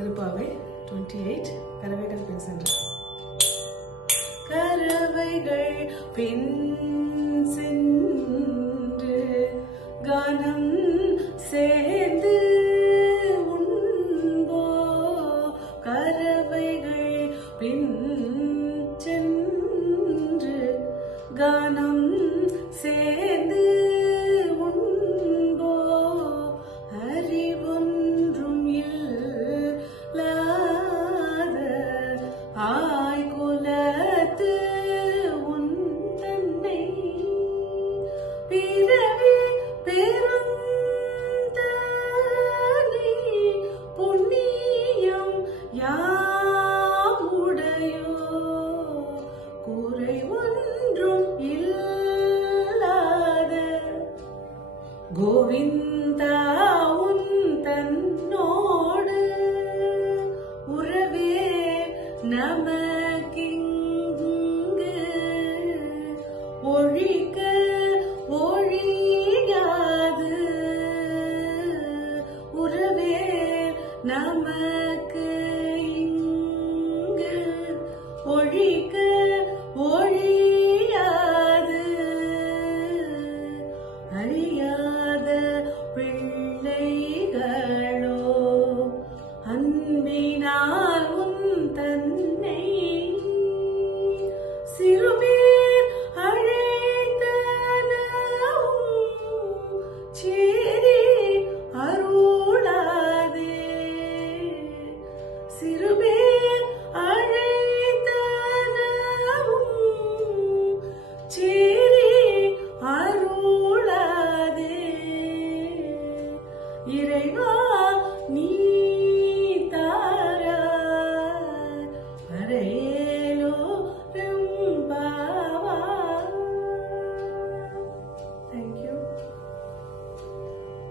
Thiruppavai twenty eight கரவைகள் பின் சென்று கரவைகள் பின் சென்று கானம் சேர்ந்து உண்போ கரவைகள் பின் சென்று கானம் கோவிந்தா உன் தன்னோடு உறவே நமக்கிங்கு. ஒழிக்க ஒழியாது. உறவே நமக்கு இங்கு. ஒழிக்க எண்ணினார் உன் தன்னை சிறுபேர் அழைத்தனவும் சேரி அருளாதே. சிறுபேர் அழைத்தனவும் சேரி அருளாதே. இறைவா